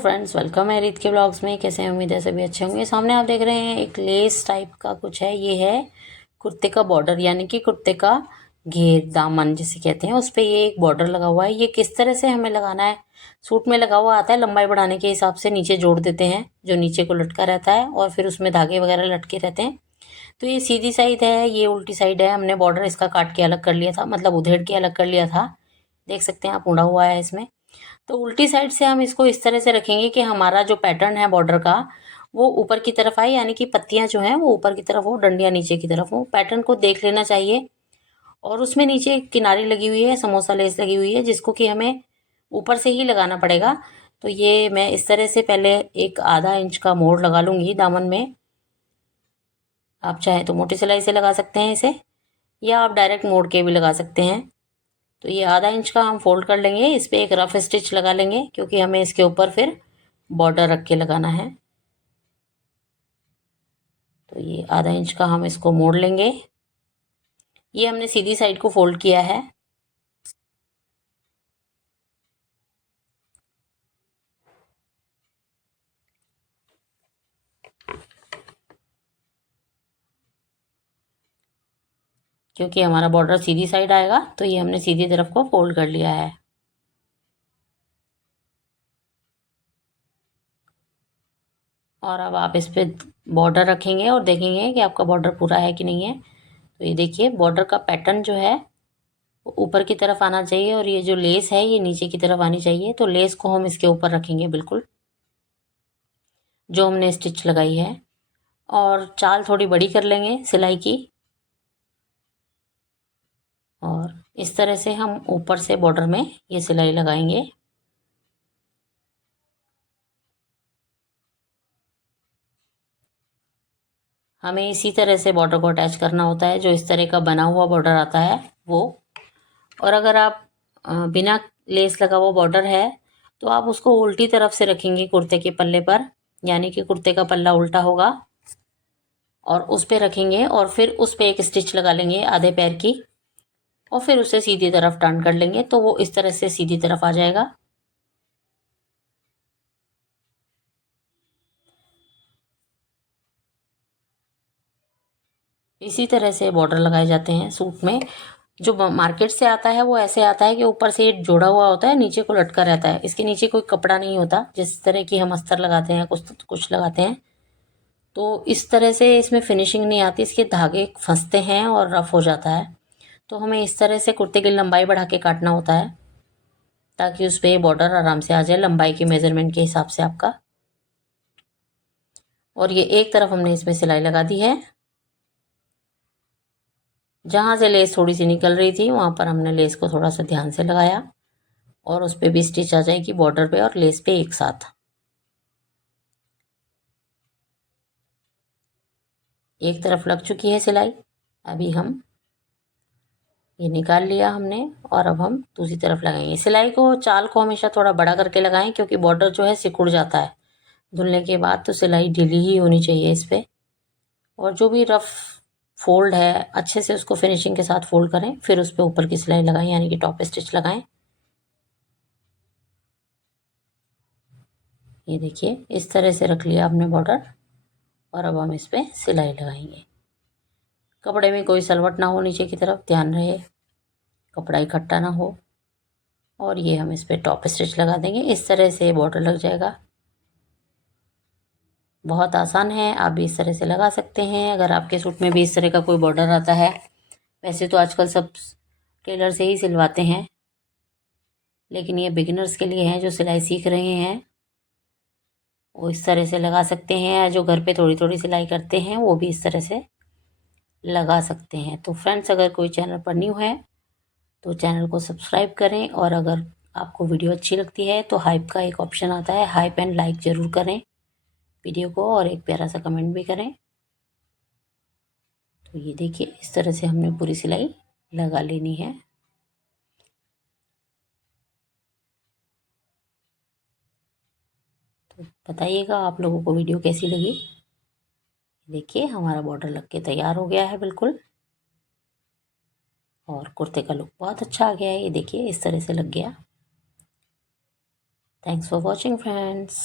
Friends, welcome है रीत के ब्लॉग्स में। कैसे हैं? उम्मीद है सभी अच्छे होंगे। सामने आप देख रहे हैं एक लेस टाइप का कुछ है। ये है कुर्ते का बॉर्डर, यानी कि कुर्ते का घेर, दामन जिसे कहते हैं, उस पे ये एक बॉर्डर लगा हुआ है। ये किस तरह से हमें लगाना है, सूट में लगा हुआ आता है। लंबाई बढ़ाने के हिसाब से नीचे जोड़ देते हैं, जो नीचे को लटका रहता है, और फिर उसमें धागे वगैरह लटके रहते हैं। तो ये सीधी साइड है, ये उल्टी साइड है। हमने बॉर्डर इसका काट के अलग कर लिया था, मतलब उधेड़ के अलग कर लिया था। देख सकते हैं आप, उड़ा हुआ है इसमें। तो उल्टी साइड से हम इसको इस तरह से रखेंगे कि हमारा जो पैटर्न है बॉर्डर का, वो ऊपर की तरफ आए, यानी कि पत्तियां जो हैं वो ऊपर की तरफ हो, डंडियां नीचे की तरफ हो। पैटर्न को देख लेना चाहिए। और उसमें नीचे किनारी लगी हुई है, समोसा लेस लगी हुई है, जिसको कि हमें ऊपर से ही लगाना पड़ेगा। तो ये मैं इस तरह से पहले एक आधा इंच का मोड़ लगा लूंगी दामन में। आप चाहे तो मोटी सिलाई से लगा सकते हैं इसे, या आप डायरेक्ट मोड़ के भी लगा सकते हैं। तो ये आधा इंच का हम फोल्ड कर लेंगे, इस पर एक रफ स्टिच लगा लेंगे, क्योंकि हमें इसके ऊपर फिर बॉर्डर रख के लगाना है। तो ये आधा इंच का हम इसको मोड़ लेंगे। ये हमने सीधी साइड को फोल्ड किया है। क्योंकि हमारा बॉर्डर सीधी साइड आएगा, तो ये हमने सीधी तरफ को फोल्ड कर लिया है। और अब आप इस पे बॉर्डर रखेंगे और देखेंगे कि आपका बॉर्डर पूरा है कि नहीं है। तो ये देखिए, बॉर्डर का पैटर्न जो है वो ऊपर की तरफ आना चाहिए, और ये जो लेस है ये नीचे की तरफ आनी चाहिए। तो लेस को हम इसके ऊपर रखेंगे बिल्कुल, जो हमने स्टिच लगाई है। और चाल थोड़ी बड़ी कर लेंगे सिलाई की, और इस तरह से हम ऊपर से बॉर्डर में ये सिलाई लगाएंगे। हमें इसी तरह से बॉर्डर को अटैच करना होता है, जो इस तरह का बना हुआ बॉर्डर आता है वो। और अगर आप बिना लेस लगा हुआ बॉर्डर है, तो आप उसको उल्टी तरफ से रखेंगे कुर्ते के पल्ले पर, यानी कि कुर्ते का पल्ला उल्टा होगा, और उस पे रखेंगे, और फिर उस पे एक स्टिच लगा लेंगे आधे पैर की, और फिर उसे सीधी तरफ टर्न कर लेंगे, तो वो इस तरह से सीधी तरफ आ जाएगा। इसी तरह से बॉर्डर लगाए जाते हैं सूट में। जो मार्केट से आता है वो ऐसे आता है कि ऊपर से जोड़ा हुआ होता है, नीचे को लटका रहता है। इसके नीचे कोई कपड़ा नहीं होता, जिस तरह की हम अस्तर लगाते हैं, कुछ कुछ लगाते हैं। तो इस तरह से इसमें फिनिशिंग नहीं आती, इसके धागे फंसते हैं और रफ हो जाता है। तो हमें इस तरह से कुर्ते की लंबाई बढ़ा के काटना होता है, ताकि उस पर बॉर्डर आराम से आ जाए लंबाई के मेजरमेंट के हिसाब से आपका। और ये एक तरफ हमने इसमें सिलाई लगा दी है। जहाँ से लेस थोड़ी सी निकल रही थी, वहाँ पर हमने लेस को थोड़ा सा ध्यान से लगाया, और उस पर भी स्टिच आ जाएगी बॉर्डर पे और लेस पे एक साथ। एक तरफ लग चुकी है सिलाई। अभी हम ये निकाल लिया हमने, और अब हम दूसरी तरफ लगाएंगे। सिलाई को, चाल को हमेशा थोड़ा बड़ा करके लगाएं, क्योंकि बॉर्डर जो है सिकुड़ जाता है धुलने के बाद। तो सिलाई ढीली ही होनी चाहिए इस पर। और जो भी रफ फोल्ड है, अच्छे से उसको फिनिशिंग के साथ फोल्ड करें, फिर उस पर ऊपर की सिलाई लगाएं, यानी कि टॉप स्टिच लगाएं। ये देखिए, इस तरह से रख लिया आपने बॉर्डर, और अब हम इस पर सिलाई लगाएंगे। कपड़े में कोई सलवट ना हो, नीचे की तरफ ध्यान रहे, कपड़ा इकट्ठा ना हो। और ये हम इस पर टॉप स्टिच लगा देंगे, इस तरह से बॉर्डर लग जाएगा। बहुत आसान है, आप भी इस तरह से लगा सकते हैं। अगर आपके सूट में भी इस तरह का कोई बॉर्डर आता है, वैसे तो आजकल सब टेलर से ही सिलवाते हैं, लेकिन ये बिगिनर्स के लिए हैं जो सिलाई सीख रहे हैं, वो इस तरह से लगा सकते हैं। जो घर पे थोड़ी थोड़ी सिलाई करते हैं, वो भी इस तरह से लगा सकते हैं। तो फ्रेंड्स, अगर कोई चैनल पर न्यू है तो चैनल को सब्सक्राइब करें, और अगर आपको वीडियो अच्छी लगती है तो हाइप का एक ऑप्शन आता है, हाइप एंड लाइक ज़रूर करें वीडियो को, और एक प्यारा सा कमेंट भी करें। तो ये देखिए, इस तरह से हमने पूरी सिलाई लगा लेनी है। तो बताइएगा आप लोगों को वीडियो कैसी लगी। देखिए, हमारा बॉर्डर लग के तैयार हो गया है बिल्कुल, और कुर्ते का लुक बहुत अच्छा आ गया है। ये देखिए, इस तरह से लग गया। Thanks for watching friends.